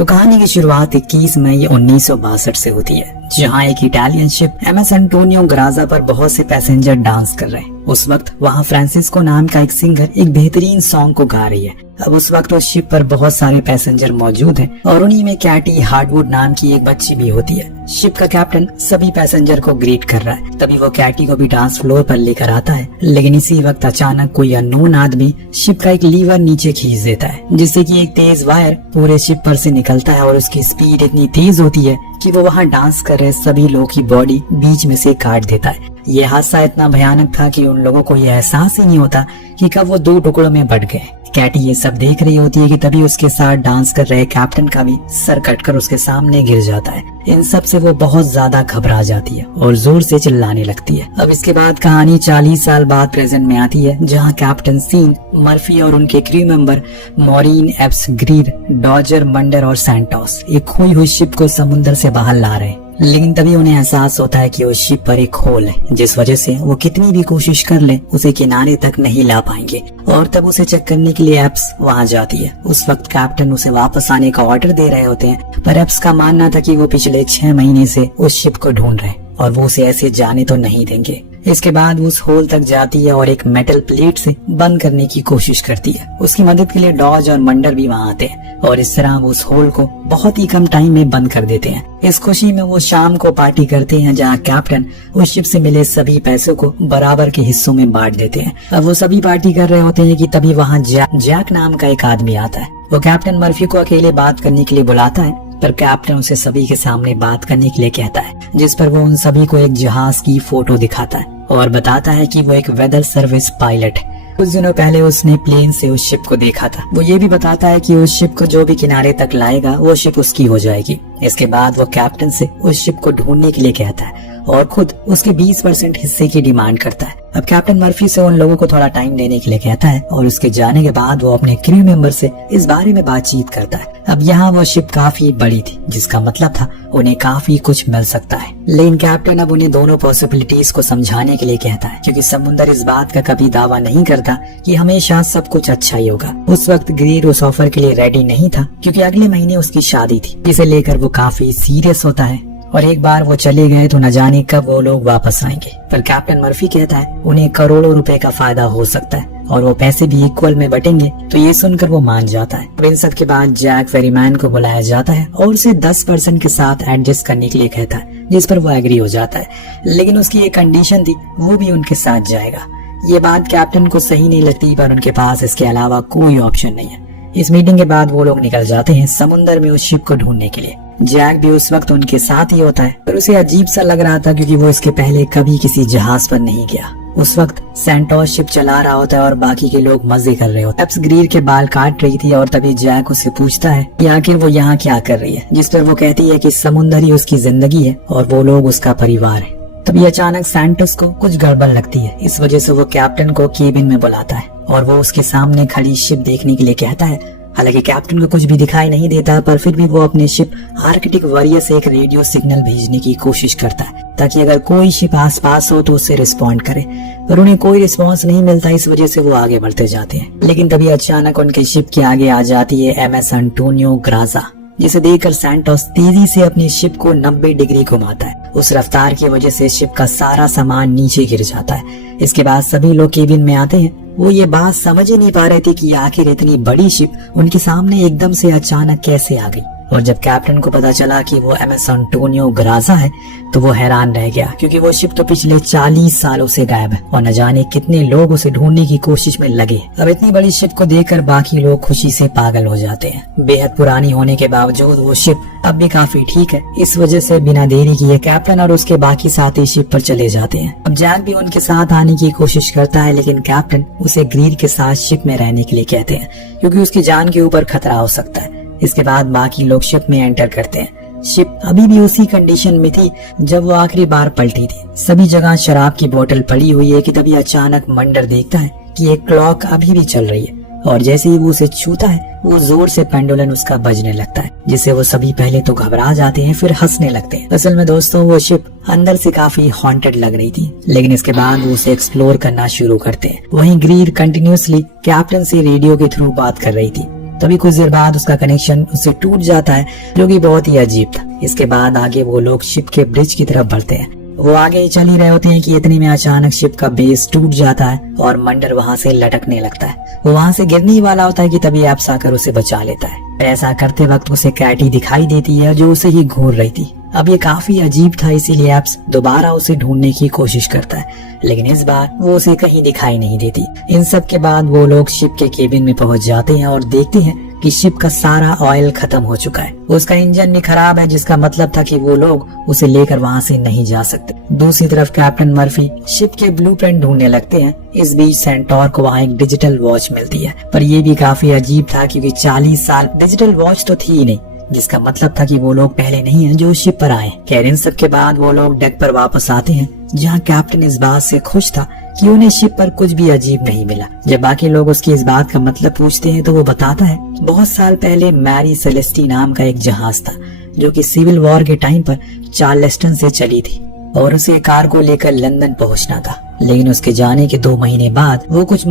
तो कहानी की शुरुआत 21 मई 1962 से होती है, जहां एक इटालियन शिप एमएस एंटोनियो ग्राजा पर बहुत से पैसेंजर डांस कर रहे हैं। उस वक्त वहां फ्रांसिस्को नाम का एक सिंगर एक बेहतरीन सॉन्ग को गा रही है। अब उस वक्त उस शिप पर बहुत सारे पैसेंजर मौजूद हैं और उन्हीं में कैटी हार्डवुड नाम की एक बच्ची भी होती है। शिप का कैप्टन सभी पैसेंजर को ग्रीट कर रहा है, तभी वो कैटी को भी डांस फ्लोर पर लेकर आता है। लेकिन इसी वक्त अचानक कोई अननोन आदमी शिप का एक लीवर नीचे खींच देता है, जिससे कि एक तेज वायर पूरे शिप पर से निकलता है और उसकी स्पीड इतनी तेज होती है कि वो वहाँ डांस कर रहे सभी लोगों की बॉडी बीच में से काट देता है। ये हादसा इतना भयानक था कि उन लोगों को यह एहसास ही नहीं होता कि कब वो दो टुकड़ों में बट गए। कैटी ये सब देख रही होती है कि तभी उसके साथ डांस कर रहे कैप्टन का भी सर कटकर उसके सामने गिर जाता है। इन सब से वो बहुत ज्यादा घबरा जाती है और जोर से चिल्लाने लगती है। अब इसके बाद कहानी 40 साल बाद प्रेजेंट में आती है, जहां कैप्टन सीन मर्फी और उनके crew member Maureen, Epps, Greer, Dodger, Mander और सैंटोस एक खोई हुई शिप को समुद्र से बाहर ला रहे हैं। लेकिन तभी उन्हें एहसास होता है कि उस शिप पर एक होल है, जिस वजह से वो कितनी भी कोशिश कर ले उसे किनारे तक नहीं ला पाएंगे। और तब उसे चेक करने के लिए एप्स वहां जाती है। उस वक्त कैप्टन उसे वापस आने का ऑर्डर दे रहे होते हैं, पर एप्स का मानना था कि वो पिछले 6 महीने से उस शिप को ढूंढ रहे हैं और वो उसे ऐसे जाने तो नहीं देंगे। इसके बाद उस होल तक जाती है और एक मेटल प्लेट से बंद करने की कोशिश करती है। उसकी मदद के लिए डॉज और मंडर भी वहाँ आते हैं और इस तरह वो उस होल को बहुत ही कम टाइम में बंद कर देते हैं। इस खुशी में वो शाम को पार्टी करते हैं, जहाँ कैप्टन उस शिप से मिले सभी पैसों को बराबर के हिस्सों में बांट देते हैं। अब वो सभी पार्टी कर रहे होते हैं कि तभी वहाँ जैक नाम का एक आदमी आता है। वो कैप्टन मर्फी को अकेले बात करने के लिए बुलाता है, पर कैप्टन उसे सभी के सामने बात करने के लिए कहता है, जिस पर वो उन सभी को एक जहाज की फोटो दिखाता है और बताता है कि वो एक वेदर सर्विस पायलट है। कुछ दिनों पहले उसने प्लेन से उस शिप को देखा था। वो ये भी बताता है कि उस शिप को जो भी किनारे तक लाएगा वो शिप उसकी हो जाएगी। इसके बाद वो कैप्टन से उस शिप को ढूंढने के लिए कहता है और खुद उसके 20% हिस्से की डिमांड करता है। अब कैप्टन मर्फी से उन लोगों को थोड़ा टाइम देने के लिए कहता है और उसके जाने के बाद वो अपने क्रू मेंबर से इस बारे में बातचीत करता है। अब यहाँ वो शिप काफी बड़ी थी, जिसका मतलब था उन्हें काफी कुछ मिल सकता है। लेकिन कैप्टन अब उन्हें दोनों पॉसिबिलिटीज को समझाने के लिए कहता है, क्योंकि समुद्र इस बात का कभी दावा नहीं करता कि हमेशा सब कुछ अच्छा ही होगा। उस वक्त ग्रीर उस ऑफर के लिए रेडी नहीं था, क्योंकि अगले महीने उसकी शादी थी, जिसे लेकर वो काफी सीरियस होता है और एक बार वो चले गए तो न जाने कब वो लोग वापस आएंगे। पर कैप्टन मर्फी कहता है उन्हें करोड़ों रुपए का फायदा हो सकता है और वो पैसे भी इक्वल में बटेंगे, तो ये सुनकर वो मान जाता है। अब इन सब के बाद जैक फेरीमैन को बुलाया जाता है और उसे 10% के साथ एडजस्ट करने के लिए कहता है, जिस पर वो एग्री हो जाता है। लेकिन उसकी एक कंडीशन थी, वो भी उनके साथ जाएगा। ये बात कैप्टन को सही नहीं लगती, पर उनके पास इसके अलावा कोई ऑप्शन नहीं है। इस मीटिंग के बाद वो लोग निकल जाते हैं समुद्र में उस शिप को ढूंढने के लिए। जैक भी उस वक्त उनके साथ ही होता है, पर उसे अजीब सा लग रहा था, क्योंकि वो इसके पहले कभी किसी जहाज पर नहीं गया। उस वक्त सैंटोस शिप चला रहा होता है और बाकी के लोग मजे कर रहे होते हैं। एप्स ग्रीर के बाल काट रही थी और तभी जैक उससे पूछता है कि आखिर वो यहाँ क्या कर रही है, जिस पर वो कहती है कि समुद्र ही उसकी जिंदगी है और वो लोग उसका परिवार है। तभी अचानक सैंटोस को कुछ गड़बड़ लगती है, इस वजह से वो कैप्टन को केबिन में बुलाता है और वो उसके सामने खड़ी शिप देखने के लिए कहता है। हालांकि कैप्टन को कुछ भी दिखाई नहीं देता, पर फिर भी वो अपने शिप आर्कटिक वॉरियर से एक रेडियो सिग्नल भेजने की कोशिश करता है, ताकि अगर कोई शिप आसपास हो तो उससे रिस्पॉन्ड करे। पर उन्हें कोई रिस्पॉन्स नहीं मिलता, इस वजह से वो आगे बढ़ते जाते हैं। लेकिन तभी अचानक उनके शिप के आगे आ जाती है एमएस एंटोनियो ग्राजा, जिसे देखकर सैंटोस तेजी से अपनी शिप को 90 डिग्री घुमाता है। उस रफ्तार की वजह से शिप का सारा सामान नीचे गिर जाता है। इसके बाद सभी लोग केबिन में आते हैं। वो ये बात समझ ही नहीं पा रहे थे कि आखिर इतनी बड़ी शिप उनके सामने एकदम से अचानक कैसे आ गई। और जब कैप्टन को पता चला कि वो एमएस एंटोनियो ग्राजा है, तो वो हैरान रह गया, क्योंकि वो शिप तो पिछले 40 सालों से गायब है और न जाने कितने लोग उसे ढूंढने की कोशिश में लगे। अब इतनी बड़ी शिप को देखकर बाकी लोग खुशी से पागल हो जाते हैं। बेहद पुरानी होने के बावजूद वो शिप अब भी काफी ठीक है। इस वजह से बिना देरी किए कैप्टन और उसके बाकी साथी शिप पर चले जाते हैं। अब जैक भी उनके साथ आने की कोशिश करता है, लेकिन कैप्टन उसे ग्रीर के साथ शिप में रहने के लिए कहते हैं, क्योंकि उसकी जान के ऊपर खतरा हो सकता है। इसके बाद बाकी लोग शिप में एंटर करते हैं। शिप अभी भी उसी कंडीशन में थी जब वो आखिरी बार पलटी थी। सभी जगह शराब की बोतल पड़ी हुई है कि तभी अचानक मंडर देखता है कि एक क्लॉक अभी भी चल रही है और जैसे ही वो उसे छूता है वो जोर से पेंडुलन उसका बजने लगता है, जिससे वो सभी पहले तो घबरा जाते हैं, फिर हंसने लगते हैं। असल में दोस्तों वो शिप अंदर से काफी हॉन्टेड लग रही थी, लेकिन इसके बाद वो उसे एक्सप्लोर करना शुरू करते हैं। वहीं ग्रीर कंटिन्यूअसली कैप्टन से रेडियो के थ्रू बात कर रही थी। तभी कुछ देर बाद उसका कनेक्शन उससे टूट जाता है, जो कि बहुत ही अजीब था। इसके बाद आगे वो लोग शिप के ब्रिज की तरफ बढ़ते हैं। वो आगे चल ही रहे होते हैं कि इतने में अचानक शिप का बेस टूट जाता है और मंडर वहाँ से लटकने लगता है। वो वहाँ से गिरने ही वाला होता है कि तभी एप्स आकर उसे बचा लेता है। ऐसा करते वक्त उसे कैटी दिखाई देती है जो उसे ही घूर रही थी। अब ये काफी अजीब था, इसीलिए एप्स दोबारा उसे ढूंढने की कोशिश करता है, लेकिन इस बार वो उसे कहीं दिखाई नहीं देती। इन सब के बाद वो लोग शिप के केबिन में पहुंच जाते हैं और देखते हैं कि शिप का सारा ऑयल खत्म हो चुका है। उसका इंजन भी खराब है, जिसका मतलब था कि वो लोग उसे लेकर वहाँ से नहीं जा सकते। दूसरी तरफ कैप्टन मर्फी शिप के ब्लूप्रिंट ढूंढने लगते हैं। इस बीच सेंटोर को वहाँ एक डिजिटल वॉच मिलती है, पर ये भी काफी अजीब था क्योंकि 40 साल डिजिटल वॉच तो थी ही नहीं, जिसका मतलब था कि वो लोग पहले नहीं हैं जो शिप पर आए। खैर इन सब के बाद वो लोग डेक पर वापस आते हैं, जहाँ कैप्टन इस बात से खुश था कि उन्हें शिप पर कुछ भी अजीब नहीं मिला। जब बाकी लोग उसकी इस बात का मतलब पूछते हैं तो वो बताता है बहुत साल पहले मैरी सेलेस्टी नाम का एक जहाज था जो कि सिविल वॉर के टाइम पर चार्लेस्टन से चली थी और उसे कार्गो लेकर लंदन पहुंचना था, लेकिन उसके जाने के 2 महीने बाद वो कुछ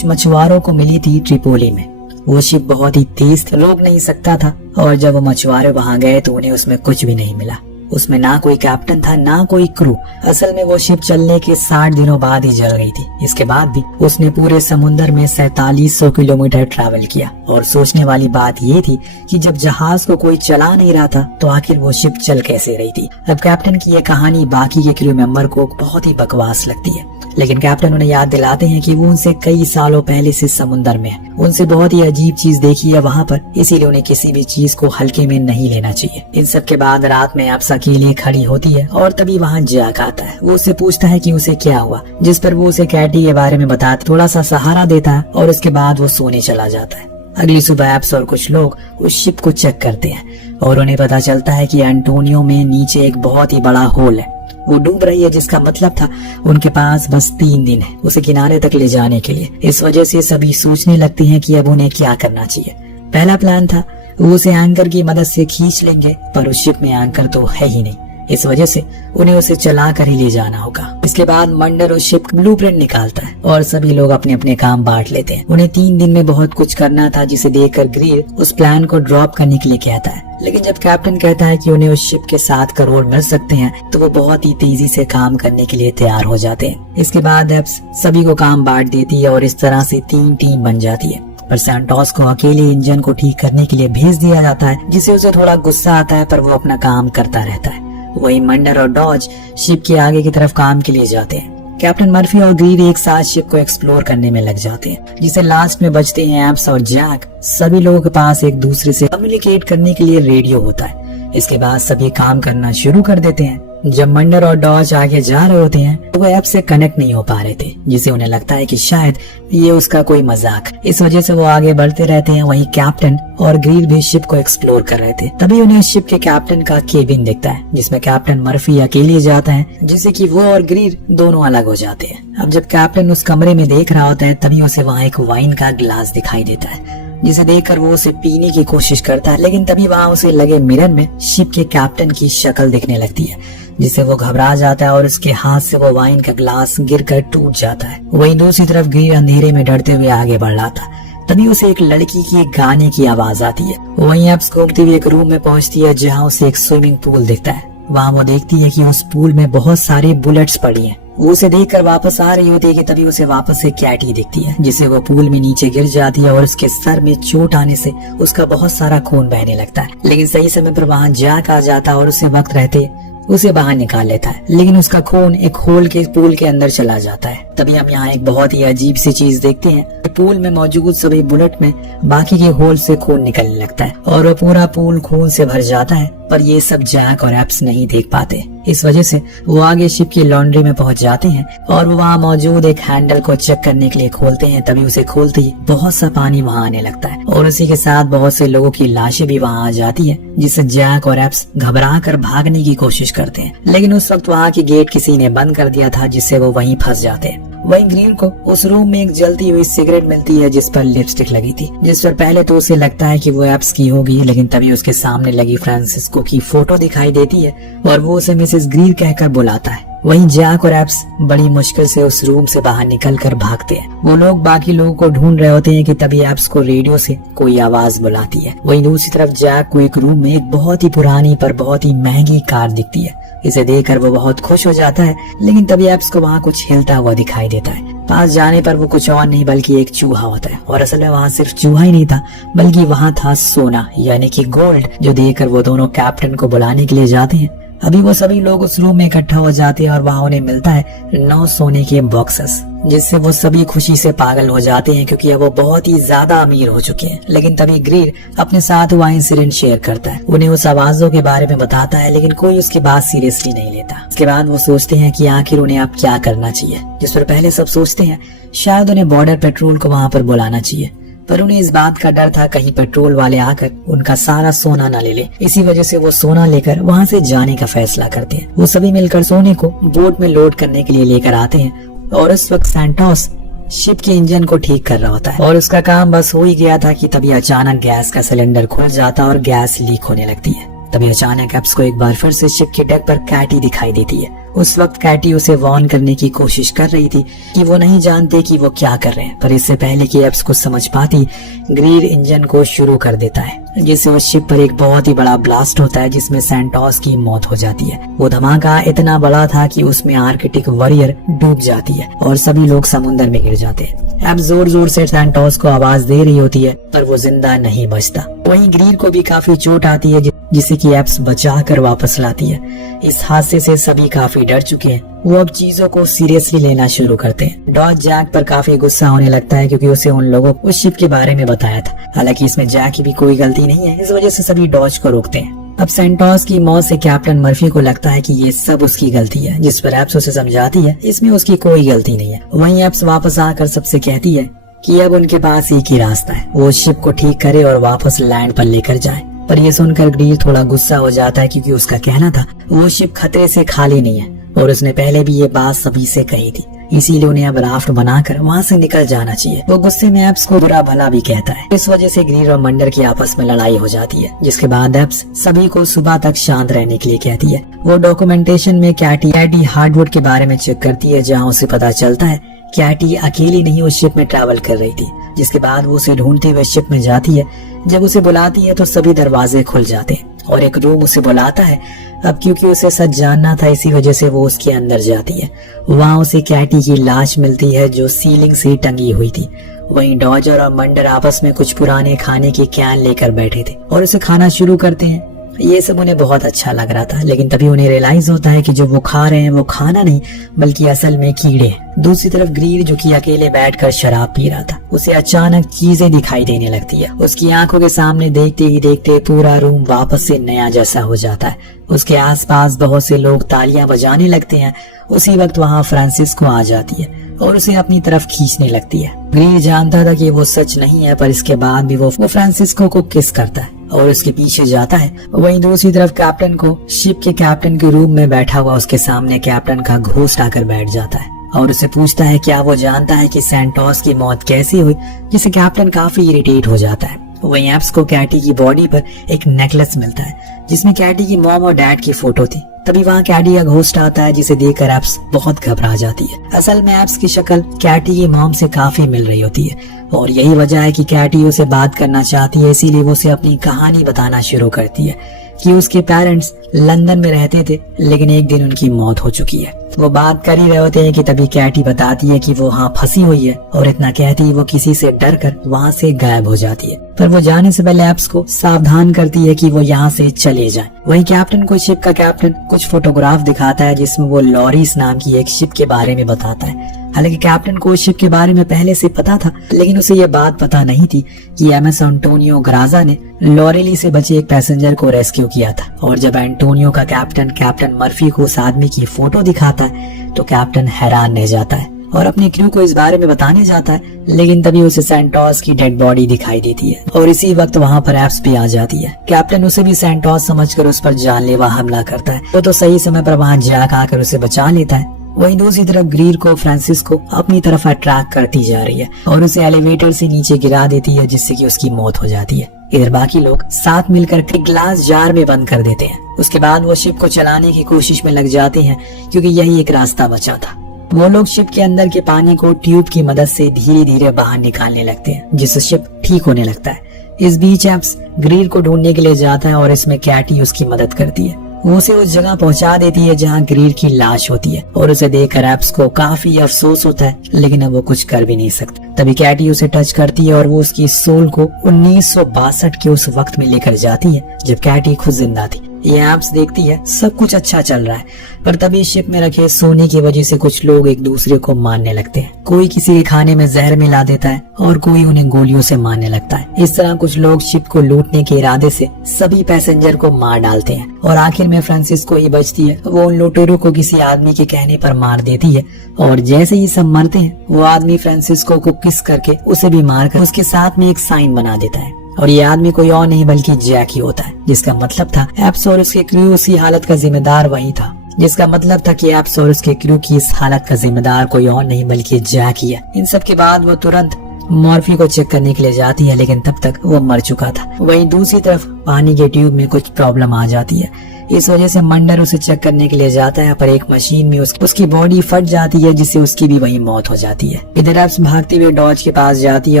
मछुआरों को मिली थी ट्रिपोली में। वो शिप बहुत ही तेज था, रोक नहीं सकता था, और जब वो मछुआरे वहाँ गए तो उन्हें उसमें कुछ भी नहीं मिला। उसमें ना कोई कैप्टन था ना कोई क्रू। असल में वो शिप चलने के 60 दिनों बाद ही जल गई थी। इसके बाद भी उसने पूरे समुद्र में 4700 किलोमीटर ट्रैवल किया। और सोचने वाली बात ये थी कि जब जहाज को कोई चला नहीं रहा था तो आखिर वो शिप चल कैसे रही थी। अब कैप्टन की ये कहानी बाकी के क्रू मेंबर को बहुत ही बकवास लगती है, लेकिन कैप्टन उन्हें याद दिलाते हैं कि वो उनसे कई सालों पहले से समुद्र में है, उनसे बहुत ही अजीब चीज देखी है वहाँ पर, इसीलिए उन्हें किसी भी चीज को हल्के में नहीं लेना चाहिए। इन सब के बाद रात में एप्स अकेले खड़ी होती है और तभी वहाँ जैक आता है। वो उससे पूछता है कि उसे क्या हुआ, जिस पर वो उसे कैटी के बारे में बताता, थोड़ा सा सहारा देता है और उसके बाद वो सोने चला जाता है। अगली सुबह एप्स और कुछ लोग उस शिप को चेक करते हैं और उन्हें पता चलता है कि एंटोनियो में नीचे एक बहुत ही बड़ा होल है, वो डूब रही है, जिसका मतलब था उनके पास बस 3 दिन है उसे किनारे तक ले जाने के लिए। इस वजह से सभी सोचने लगते हैं कि अब उन्हें क्या करना चाहिए। पहला प्लान था वो उसे एंकर की मदद से खींच लेंगे, पर उस शिप में एंकर तो है ही नहीं, इस वजह से उन्हें उसे चला कर ही ले जाना होगा। इसके बाद मंडर उस शिप ब्लूप्रिंट निकालता है और सभी लोग अपने अपने काम बांट लेते हैं। उन्हें 3 दिन में बहुत कुछ करना था, जिसे देखकर ग्रीर उस प्लान को ड्रॉप करने के लिए कहता है। लेकिन जब कैप्टन कहता है कि उन्हें उस शिप के 7 करोड़ मिल सकते हैं तो वो बहुत ही तेजी से काम करने के लिए तैयार हो जाते हैं। इसके बाद एप्स सभी को काम बांट देती है और इस तरह से 3 टीम बन जाती है। पर सैंटोस को अकेले इंजन को ठीक करने के लिए भेज दिया जाता है, जिससे उसे थोड़ा गुस्सा आता है, पर वो अपना काम करता रहता है। वही मंडर और डॉज शिप के आगे की तरफ काम के लिए जाते हैं। कैप्टन मर्फी और ग्रीर एक साथ शिप को एक्सप्लोर करने में लग जाते हैं, जिसे लास्ट में बचते हैं एप्स और जैक। सभी लोगों के पास एक दूसरे से कम्युनिकेट करने के लिए रेडियो होता है। इसके बाद सभी काम करना शुरू कर देते हैं। जब मंडर और डॉज आगे जा रहे होते हैं तो वो ऐप से कनेक्ट नहीं हो पा रहे थे, जिसे उन्हें लगता है कि शायद ये उसका कोई मजाक। इस वजह से वो आगे बढ़ते रहते हैं। वहीं कैप्टन और ग्रीर भी शिप को एक्सप्लोर कर रहे थे। तभी उन्हें शिप के कैप्टन का केबिन दिखता है, जिसमें कैप्टन मर्फी अकेले जाता है, जिससे कि वो और ग्रीर दोनों अलग हो जाते हैं। अब जब कैप्टन उस कमरे में देख रहा होता है तभी उसे वहाँ एक वाइन का ग्लास दिखाई देता है, जिसे देखकर वो उसे पीने की कोशिश करता है। लेकिन तभी वहाँ उसे लगे मिरर में शिप के कैप्टन की शक्ल दिखने लगती है, जिससे वो घबरा जाता है और उसके हाथ से वो वाइन का ग्लास गिरकर टूट जाता है। वहीं दूसरी तरफ ग्रीर अंधेरे में डरते हुए आगे बढ़ रहा था। तभी उसे एक लड़की की एक गाने की आवाज आती है। वहीं एप्स घूमती हुई एक रूम में पहुंचती है, जहां उसे एक स्विमिंग पूल दिखता है। वहां वो देखती है कि उस पूल में बहुत सारे बुलेट्स पड़ी हैं। वो उसे देखकर वापस आ रही होती है कि तभी उसे वापस से कैटी दिखती है, जिसे वो पूल में नीचे गिर जाती है और उसके सर में चोट आने से उसका बहुत सारा खून बहने लगता है। लेकिन सही समय पर वहाँ जैक आ जाता है और उसे वक्त रहते उसे बाहर निकाल लेता है, लेकिन उसका खून एक होल के पूल के अंदर चला जाता है। तभी हम यहाँ एक बहुत ही अजीब सी चीज देखते हैं। पूल में मौजूद सभी बुलेट में बाकी के होल से खून निकलने लगता है और वो पूरा पूल खून से भर जाता है, पर ये सब जैक और एप्स नहीं देख पाते। इस वजह से वो आगे शिप की लॉन्ड्री में पहुंच जाते हैं और वो वहाँ मौजूद एक हैंडल को चेक करने के लिए खोलते हैं। तभी उसे खोलते ही बहुत सा पानी वहाँ आने लगता है और उसी के साथ बहुत से लोगों की लाशें भी वहाँ आ जाती है, जिससे जैक और एप्स घबरा कर भागने की कोशिश करते हैं। लेकिन उस वक्त वहाँ की गेट किसी ने बंद कर दिया था, जिससे वो वहीं फंस जाते हैं। वहीं ग्रीन को उस रूम में एक जलती हुई सिगरेट मिलती है, जिस पर लिपस्टिक लगी थी, जिस पर पहले तो उसे लगता है कि वो एप्स की होगी, लेकिन तभी उसके सामने लगी फ्रांसिस्को की फोटो दिखाई देती है और वो उसे मिसेस ग्रीन कहकर बुलाता है। वहीं जैक और एप्स बड़ी मुश्किल से उस रूम से बाहर निकल कर भागते हैं। वो लोग बाकी लोगों को ढूंढ रहे होते हैं कि तभी एप्स को रेडियो से कोई आवाज बुलाती है। वहीं दूसरी तरफ जैक को एक रूम में एक बहुत ही पुरानी पर बहुत ही महंगी कार दिखती है। इसे देखकर वो बहुत खुश हो जाता है, लेकिन तभी एप्स को वहाँ कुछ हिलता हुआ दिखाई देता है। पास जाने पर वो कुछ और नहीं बल्कि एक चूहा होता है, और असल में वहाँ सिर्फ चूहा ही नहीं था बल्कि वहाँ था सोना यानी कि गोल्ड, जो देखकर वो दोनों कैप्टन को बुलाने के लिए जाते हैं। अभी वो सभी लोग उस रूम में इकट्ठा हो जाते हैं और वहाँ उन्हें मिलता है 9 सोने के बॉक्सेस, जिससे वो सभी खुशी से पागल हो जाते हैं क्योंकि अब वो बहुत ही ज्यादा अमीर हो चुके हैं। लेकिन तभी ग्रीर अपने साथ हुआ इंसिडेंट शेयर करता है, उन्हें उस आवाजों के बारे में बताता है, लेकिन कोई उसकी बात सीरियसली नहीं लेता। इसके बाद वो सोचते हैं कि आखिर उन्हें अब क्या करना चाहिए, जिस पर पहले सब सोचते हैं शायद उन्हें बॉर्डर पेट्रोल को वहाँ पर बुलाना चाहिए, पर उन्हें इस बात का डर था कहीं पेट्रोल वाले आकर उनका सारा सोना न ले ले। इसी वजह से वो सोना लेकर वहाँ से जाने का फैसला करते हैं। वो सभी मिलकर सोने को बोट में लोड करने के लिए लेकर आते हैं, और उस वक्त सैंटोस शिप के इंजन को ठीक कर रहा होता है और उसका काम बस हो ही गया था कि तभी अचानक गैस का सिलेंडर खुल जाता और गैस लीक होने लगती है। तभी अचानक एप्स को एक बार फिर से शिप के डेक पर कैटी दिखाई देती है। उस वक्त कैटी उसे वार्न करने की कोशिश कर रही थी कि वो नहीं जानते कि वो क्या कर रहे हैं, पर इससे पहले कि एप्स को समझ पाती, ग्रीर इंजन को शुरू कर देता है, जिससे उस शिप पर एक बहुत ही बड़ा ब्लास्ट होता है जिसमें सैंटोस की मौत हो जाती है। वो धमाका इतना बड़ा था कि उसमें आर्कटिक वॉरियर डूब जाती है और सभी लोग समुद्र में गिर जाते हैं। एप्स जोर जोर से सैंटोस को आवाज दे रही होती है, पर वो जिंदा नहीं बचता। वहीं ग्रीर को भी काफी चोट आती है, जिसे कि एप्स बचा कर वापस लाती है। इस हादसे से सभी काफी डर चुके हैं। वो अब चीजों को सीरियसली लेना शुरू करते हैं। डॉज जैक पर काफी गुस्सा होने लगता है क्योंकि उसे उन लोगों को उस शिप के बारे में बताया था। हालांकि इसमें जैक की भी कोई गलती नहीं है, इस वजह से सभी डॉज को रोकते हैं। अब सैंटोस की मौत से कैप्टन मर्फी को लगता है कि ये सब उसकी गलती है, जिस पर एप्स उसे समझाती है इसमें उसकी कोई गलती नहीं है। वहीं एप्स वापस आकर सबसे कहती है कि अब उनके पास एक ही रास्ता है, वो शिप को ठीक करे और वापस लैंड पर लेकर जाए। पर ये सुनकर ग्रीर थोड़ा गुस्सा हो जाता है क्योंकि उसका कहना था वो शिप खतरे से खाली नहीं है और उसने पहले भी ये बात सभी से कही थी, इसीलिए उन्हें अब राफ्ट बनाकर वहाँ से निकल जाना चाहिए। वो गुस्से में एप्स को बुरा भला भी कहता है। इस वजह से ग्रीर और मंडर की आपस में लड़ाई हो जाती है, जिसके बाद एप्स सभी को सुबह तक शांत रहने के लिए कहती है। वो डॉक्यूमेंटेशन में कैटी हार्डवुड के बारे में चेक करती है, जहाँ उसे पता चलता है कैटी अकेली नहीं उस शिप में ट्रैवल कर रही थी। जिसके बाद वो उसे ढूंढते हुए शिप में जाती है। जब उसे बुलाती है तो सभी दरवाजे खुल जाते हैं और एक रूम उसे बुलाता है। अब क्योंकि उसे सच जानना था, इसी वजह से वो उसके अंदर जाती है। वहाँ उसे कैटी की लाश मिलती है जो सीलिंग से टंगी हुई थी। वहीं डॉजर और मंडर आपस में कुछ पुराने खाने की कैन लेकर बैठे थे और उसे खाना शुरू करते हैं। ये सब उन्हें बहुत अच्छा लग रहा था, लेकिन तभी उन्हें रियलाइज होता है कि जो वो खा रहे हैं वो खाना नहीं बल्कि असल में कीड़े हैं। दूसरी तरफ ग्रीर जो कि अकेले बैठकर शराब पी रहा था, उसे अचानक चीजें दिखाई देने लगती है। उसकी आंखों के सामने देखते ही देखते पूरा रूम वापस से नया जैसा हो जाता है। उसके आसपास बहुत से लोग तालियां बजाने लगते हैं। उसी वक्त वहाँ फ्रांसिस्को आ जाती है और उसे अपनी तरफ खींचने लगती है। ग्रीर जानता था कि वो सच नहीं है, पर इसके बाद भी वो फ्रांसिस्को को किस करता है और उसके पीछे जाता है। वहीं दूसरी तरफ कैप्टन को शिप के कैप्टन के रूम में बैठा हुआ उसके सामने कैप्टन का घोस्ट आकर बैठ जाता है और उसे पूछता है क्या वो जानता है कि सैंटोस की मौत कैसे हुई, जिससे कैप्टन काफी इरिटेट हो जाता है। वहीं एप्स को कैटी की बॉडी पर एक नेकलेस मिलता है जिसमें कैटी की मॉम और डैड की फोटो थी। तभी वहाँ कैटी का घोस्ट आता है, जिसे देखकर एप्स बहुत घबरा जाती है। असल में एप्स की शक्ल कैटी की मॉम से काफी मिल रही होती है और यही वजह है कि कैटी उसे बात करना चाहती है, इसीलिए वो उसे अपनी कहानी बताना शुरू करती है कि उसके पेरेंट्स लंदन में रहते थे, लेकिन एक दिन उनकी मौत हो चुकी है। वो बात कर ही रहे होते हैं कि तभी कैटी बताती है कि वो वहाँ फंसी हुई है और इतना कहती है वो किसी से डर कर वहाँ से गायब हो जाती है। पर वो जाने से पहले एप्स को सावधान करती है कि वो यहाँ से चले जाएं। वहीं कैप्टन को शिप का कैप्टन कुछ फोटोग्राफ दिखाता है जिसमें वो लॉरीस नाम की एक शिप के बारे में बताता है। हालांकि कैप्टन को शिप के बारे में पहले से पता था, लेकिन उसे यह बात पता नहीं थी कि एमएस एंटोनियो ग्राजा ने लॉरेली से बचे एक पैसेंजर को रेस्क्यू किया था। और जब एंटोनियो का कैप्टन मर्फी को उस आदमी की फोटो दिखाता है तो कैप्टन हैरान रह जाता है और अपने क्रू को इस बारे में बताने जाता है, लेकिन तभी उसे सैंटोस की डेड बॉडी दिखाई देती है और इसी वक्त वहाँ पर एप्स भी आ जाती है। कैप्टन उसे भी सैंटोस समझकर उस पर जानलेवा हमला करता है। वो तो सही समय पर वहाँ जैक आकर उसे बचा लेता है। वहीं दूसरी तरफ ग्रीर को फ्रांसिस्को अपनी तरफ अट्रैक्ट करती जा रही है और उसे एलिवेटर से नीचे गिरा देती है, जिससे कि उसकी मौत हो जाती है। इधर बाकी लोग साथ मिलकर एक ग्लास जार में बंद कर देते हैं। उसके बाद वो शिप को चलाने की कोशिश में लग जाते हैं क्योंकि यही एक रास्ता बचा था। वो लोग शिप के अंदर के पानी को ट्यूब की मदद से धीरे धीरे बाहर निकालने लगते हैं, जिससे शिप ठीक होने लगता है। इस बीच एप्स ग्रीर को ढूंढने के लिए जाता है और इसमें कैटी उसकी मदद करती है। वो उसे उस जगह पहुंचा देती है जहां ग्रीर की लाश होती है और उसे देखकर एप्स को काफी अफसोस होता है, लेकिन अब वो कुछ कर भी नहीं सकता। तभी कैटी उसे टच करती है और वो उसकी सोल को 1962 के उस वक्त में लेकर जाती है जब कैटी खुद जिंदा थी। ये एप्स देखती है सब कुछ अच्छा चल रहा है, पर तभी शिप में रखे सोने की वजह से कुछ लोग एक दूसरे को मारने लगते हैं। कोई किसी के खाने में जहर मिला देता है और कोई उन्हें गोलियों से मारने लगता है। इस तरह कुछ लोग शिप को लूटने के इरादे से सभी पैसेंजर को मार डालते हैं और आखिर में फ्रांसिस्को ही बचती है। वो उन लुटेरों को किसी आदमी के कहने पर मार देती है और जैसे ही सब मरते हैं वो आदमी फ्रांसिस्को को किस करके उसे भी मारकर उसके साथ में एक साइन बना देता है। और ये आदमी कोई और नहीं बल्कि जैक ही होता है, जिसका मतलब था एप्स और उसके क्रू उसी हालत का जिम्मेदार वही था। जिसका मतलब था कि एप्स और उसके क्रू की इस हालत का जिम्मेदार कोई और नहीं बल्कि जैक ही है। इन सब के बाद वो तुरंत मॉर्फी को चेक करने के लिए जाती है, लेकिन तब तक वो मर चुका था। वहीं दूसरी तरफ पानी के ट्यूब में कुछ प्रॉब्लम आ जाती है। इस वजह से मंडर उसे चेक करने के लिए जाता है, पर एक मशीन में उसकी बॉडी फट जाती है, जिससे उसकी भी वही मौत हो जाती है। इधर एप्स भागती हुई डॉज के पास जाती है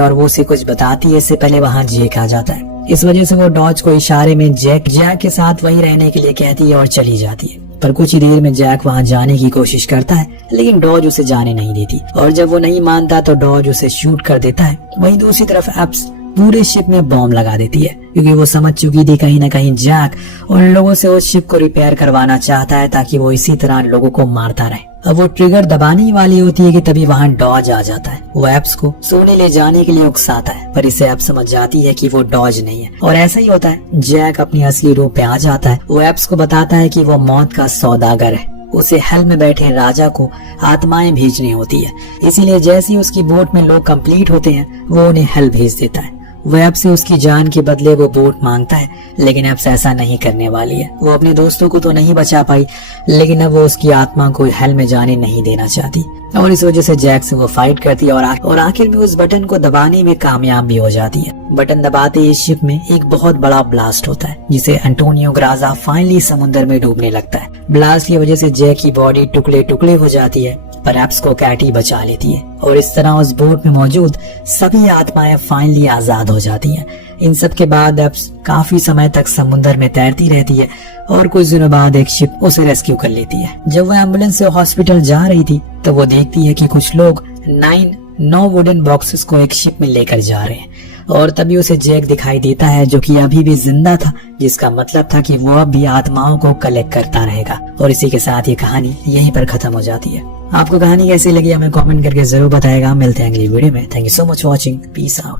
और वो उसे कुछ बताती है। इससे पहले वहाँ जैक आ जाता है। इस वजह से वो डॉज को इशारे में जैक के साथ वही रहने के लिए कहती है और चली जाती है। पर कुछ ही देर में जैक वहाँ जाने की कोशिश करता है, लेकिन डॉज उसे जाने नहीं देती और जब वो नहीं मानता तो डॉज उसे शूट कर देता है। वहीं दूसरी तरफ एप्स पूरे शिप में बॉम्ब लगा देती है क्योंकि वो समझ चुकी थी कहीं न कहीं जैक उन लोगों से उस शिप को रिपेयर करवाना चाहता है ताकि वो इसी तरह लोगों को मारता रहे। अब वो ट्रिगर दबाने ही वाली होती है कि तभी वहाँ डॉज आ जाता है। वो एप्स को सोने ले जाने के लिए उकसाता है, पर इसे एप्स समझ जाती है कि वो डॉज नहीं है और ऐसा ही होता है। जैक अपनी असली रूप पे आ जाता है। वो एप्स को बताता है कि वो मौत का सौदागर है। उसे हेल में बैठे राजा को आत्माएं भेजनी होती है, इसीलिए जैसे ही उसकी बोट में लोग कंप्लीट होते हैं वो उन्हें हेल भेज देता है। वो एप्स से उसकी जान के बदले वो बोट मांगता है, लेकिन एप्स ऐसा नहीं करने वाली है। वो अपने दोस्तों को तो नहीं बचा पाई, लेकिन अब वो उसकी आत्मा को हेल में जाने नहीं देना चाहती और इस वजह से जैक से वो फाइट करती है और आखिर में उस बटन को दबाने में कामयाब भी हो जाती है। बटन दबाते ही शिप में एक बहुत बड़ा ब्लास्ट होता है, जिसे एंटोनियो ग्राजा फाइनली समुद्र में डूबने लगता है। ब्लास्ट की वजह से जैक की बॉडी टुकड़े टुकड़े हो जाती है, पर एप्स को कैटी बचा लेती है और इस तरह उस बोट में मौजूद सभी आत्माएं फाइनली आजाद हो जाती हैं। इन सब के बाद एप्स काफी समय तक समुद्र में तैरती रहती है और कुछ दिनों बाद एक शिप उसे रेस्क्यू कर लेती है। जब वो एम्बुलेंस से हॉस्पिटल जा रही थी तो वो देखती है कि कुछ लोग 9 वुडन बॉक्सेस को एक शिप में लेकर जा रहे हैं और तभी उसे जैक दिखाई देता है, जो कि अभी भी जिंदा था, जिसका मतलब था कि वो अब भी आत्माओं को कलेक्ट करता रहेगा। और इसी के साथ ये कहानी यहीं पर खत्म हो जाती है। आपको कहानी कैसी लगी हमें कमेंट करके जरूर बताएगा। मिलते हैं अगली वीडियो में। Thank you so much watching. Peace out.